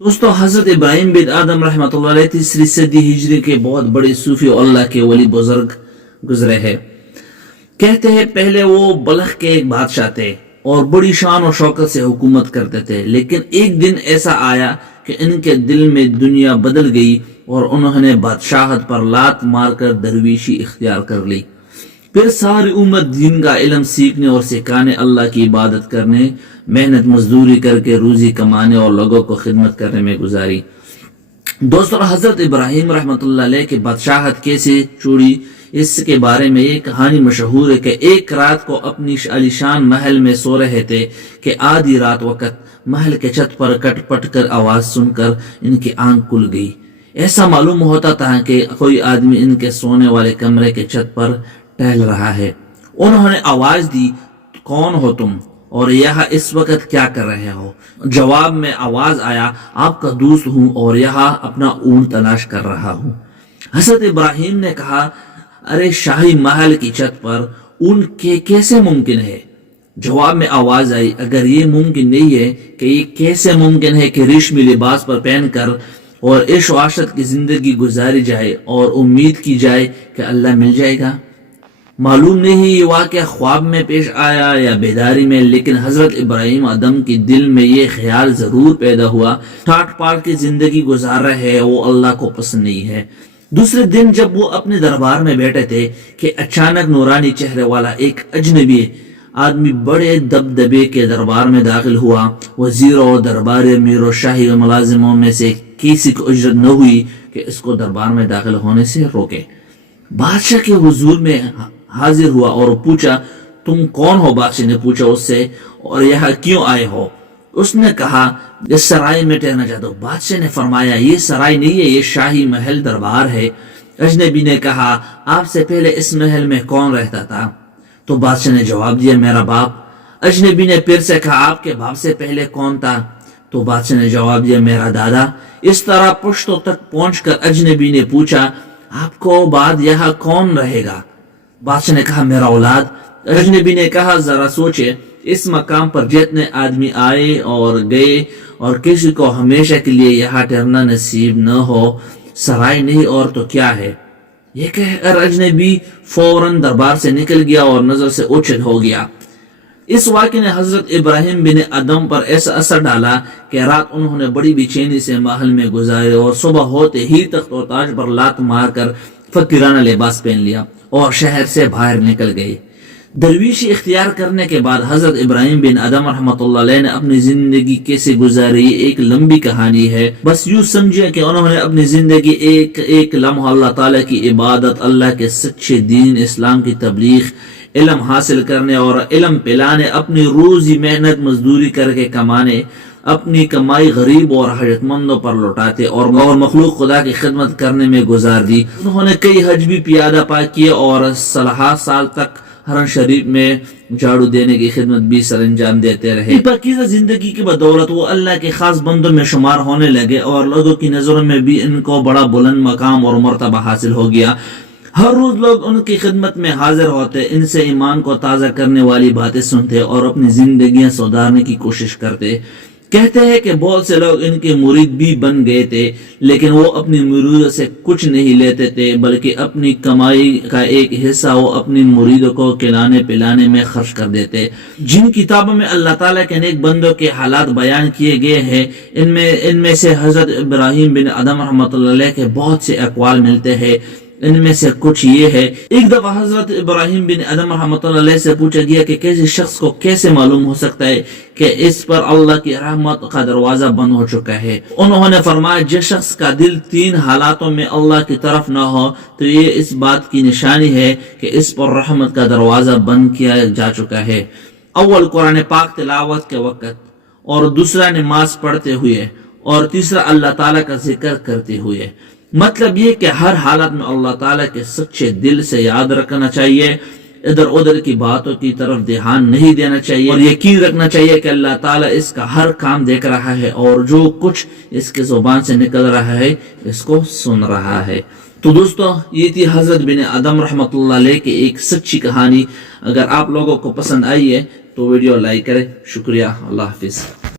دوستو حضرت ابراہیم بن آدم رحمۃ اللہ علیہ 3 صدی ہجری کے بہت بڑے صوفی اور اللہ کے ولی بزرگ گزرے ہیں۔ کہتے ہیں پہلے وہ بلخ کے ایک بادشاہ تھے اور بڑی شان و شوکت سے حکومت کرتے تھے، لیکن ایک دن ایسا آیا کہ ان کے دل میں دنیا بدل گئی اور انہوں نے بادشاہت پر لات مار کر درویشی اختیار کر لی۔ پھر ساری عمر دین کا علم سیکھنے اور سکھانے، اللہ کی عبادت کرنے، محنت مزدوری کر کے روزی کمانے اور لوگوں کو خدمت کرنے میں گزاری۔ دوستو حضرت ابراہیم رحمۃ اللہ علیہ کی بادشاہت کیسے چوڑی، اس کے بارے میں ایک کہانی مشہور ہے کہ ایک رات کو اپنی عالیشان محل میں سو رہے تھے کہ آدھی رات وقت محل کے چھت پر کٹ پٹ کر آواز سن کر ان کی آنکھ کھل گئی۔ ایسا معلوم ہوتا تھا کہ کوئی آدمی ان کے سونے والے کمرے کے چھت پر ٹہل رہا ہے۔ انہوں نے آواز دی، کون ہو تم اور یہاں اس وقت کیا کر رہے ہو؟ جواب میں آواز آیا، آپ کا دوست ہوں اور یہاں اپنا اونٹ تلاش کر رہا ہوں۔ حضرت ابراہیم نے کہا، ارے شاہی محل کی چھت پر اونٹ کے کیسے ممکن ہے؟ جواب میں آواز آئی، اگر یہ ممکن نہیں ہے کہ یہ کیسے ممکن ہے کہ ریشمی لباس پر پہن کر اور عیش و عشرت کی زندگی گزاری جائے اور امید کی جائے کہ اللہ مل جائے گا؟ معلوم نہیں یہ واقعہ خواب میں پیش آیا یا بیداری میں، لیکن حضرت ابراہیم آدم کے دل میں یہ خیال ضرور پیدا ہوا، ٹھاٹ پاٹ کی زندگی گزار رہے ہیں، وہ اللہ کو پسند نہیں ہے۔ دوسرے دن جب وہ اپنے دربار میں بیٹھے تھے کہ اچانک نورانی چہرے والا ایک اجنبی آدمی بڑے دبدبے کے دربار میں داخل ہوا۔ وزیروں اور درباری امیر و شاہی و ملازموں میں سے کسی کو اجرت نہ ہوئی کہ اس کو دربار میں داخل ہونے سے روکے۔ بادشاہ کے حضور میں حاضر ہوا اور پوچھا، تم کون ہو؟ بادشاہ نے پوچھا اس سے، اور یہاں کیوں آئے ہو؟ اس نے کہا، اس سرائے میں ٹھہرنا چاہتا ہوں۔ بادشاہ نے فرمایا، یہ سرائے نہیں ہے، یہ شاہی محل دربار ہے۔ اجنبی نے کہا، آپ سے پہلے اس محل میں کون رہتا تھا؟ تو بادشاہ نے جواب دیا، میرا باپ۔ اجنبی نے پھر سے کہا، آپ کے باپ سے پہلے کون تھا؟ تو بادشاہ نے جواب دیا، میرا دادا۔ اس طرح پشتوں تک پہنچ کر اجنبی نے پوچھا، آپ کو بعد یہاں کون رہے گا؟ بادشاہ نے کہا، میرا اولاد۔ اجنبی نے کہا، ذرا سوچے، اس مقام پر جتنے آدمی آئے اور گئے اور کسی کو ہمیشہ کے لیے یہاں ٹھہرنا نصیب نہ ہو، سرائے نہیں اور تو کیا ہے؟ یہ کہہ کر اجنبی فوراً دربار سے نکل گیا اور نظر سے اوچھل ہو گیا۔ اس واقعے نے حضرت ابراہیم بن آدم پر ایسا اثر ڈالا کہ رات انہوں نے بڑی بے چینی سے محل میں گزارے اور صبح ہوتے ہی تخت و تاج پر لات مار کر فقیرانہ لباس پہن لیا اور شہر سے باہر نکل گئے۔ درویشی اختیار کرنے کے بعد حضرت ابراہیم بن آدم رحمۃ اللہ علیہ نے اپنی زندگی کیسے گزاری، ایک لمبی کہانی ہے۔ بس یوں سمجھے کہ انہوں نے اپنی زندگی ایک لمحہ اللہ تعالیٰ کی عبادت، اللہ کے سچے دین اسلام کی تبلیغ، علم حاصل کرنے اور علم پلانے، اپنی روزی محنت مزدوری کر کے کمانے، اپنی کمائی غریب اور حاجت مندوں پر لوٹاتے اور مخلوق خدا کی خدمت کرنے میں گزار دی۔ انہوں نے کئی حج بھی پیادہ پا کیے اور 60 سال تک حرم شریف میں جھاڑو دینے کی خدمت بھی سر انجام دیتے رہے۔ پاکیزہ زندگی کی بدولت وہ اللہ کے خاص بندوں میں شمار ہونے لگے اور لوگوں کی نظروں میں بھی ان کو بڑا بلند مقام اور مرتبہ حاصل ہو گیا۔ ہر روز لوگ ان کی خدمت میں حاضر ہوتے، ان سے ایمان کو تازہ کرنے والی باتیں سنتے اور اپنی زندگیاں سدھارنے کی کوشش کرتے۔ کہتے ہیں کہ بہت سے لوگ ان کے مرید بھی بن گئے تھے، لیکن وہ اپنی مریدوں سے کچھ نہیں لیتے تھے، بلکہ اپنی کمائی کا ایک حصہ وہ اپنی مریدوں کو کھلانے پلانے میں خرچ کر دیتے۔ جن کتابوں میں اللہ تعالیٰ کے نیک بندوں کے حالات بیان کیے گئے ہیں، ان میں سے حضرت ابراہیم بن آدم رحمۃ اللہ علیہ کے بہت سے اقوال ملتے ہیں۔ ان میں سے کچھ یہ ہے، ایک دفعہ حضرت ابراہیم بن آدم رحمۃ اللہ علیہ سے پوچھا گیا کہ کسی شخص کو کیسے معلوم ہو سکتا ہے کہ اس پر اللہ کی رحمت کا دروازہ بند ہو چکا ہے؟ انہوں نے فرمایا، جس شخص کا دل 3 حالاتوں میں اللہ کی طرف نہ ہو تو یہ اس بات کی نشانی ہے کہ اس پر رحمت کا دروازہ بند کیا جا چکا ہے۔ اول قرآن پاک تلاوت کے وقت، اور دوسرا نماز پڑھتے ہوئے، اور تیسرا اللہ تعالیٰ کا ذکر کرتے ہوئے۔ مطلب یہ کہ ہر حالت میں اللہ تعالیٰ کے سچے دل سے یاد رکھنا چاہیے، ادھر ادھر کی باتوں کی طرف دھیان نہیں دینا چاہیے، اور یقین رکھنا چاہیے کہ اللہ تعالیٰ اس کا ہر کام دیکھ رہا ہے اور جو کچھ اس کے زبان سے نکل رہا ہے اس کو سن رہا ہے۔ تو دوستو، یہ تھی حضرت بن آدم رحمۃ اللہ علیہ کی ایک سچی کہانی۔ اگر آپ لوگوں کو پسند آئی ہے تو ویڈیو لائک کریں۔ شکریہ، اللہ حافظ۔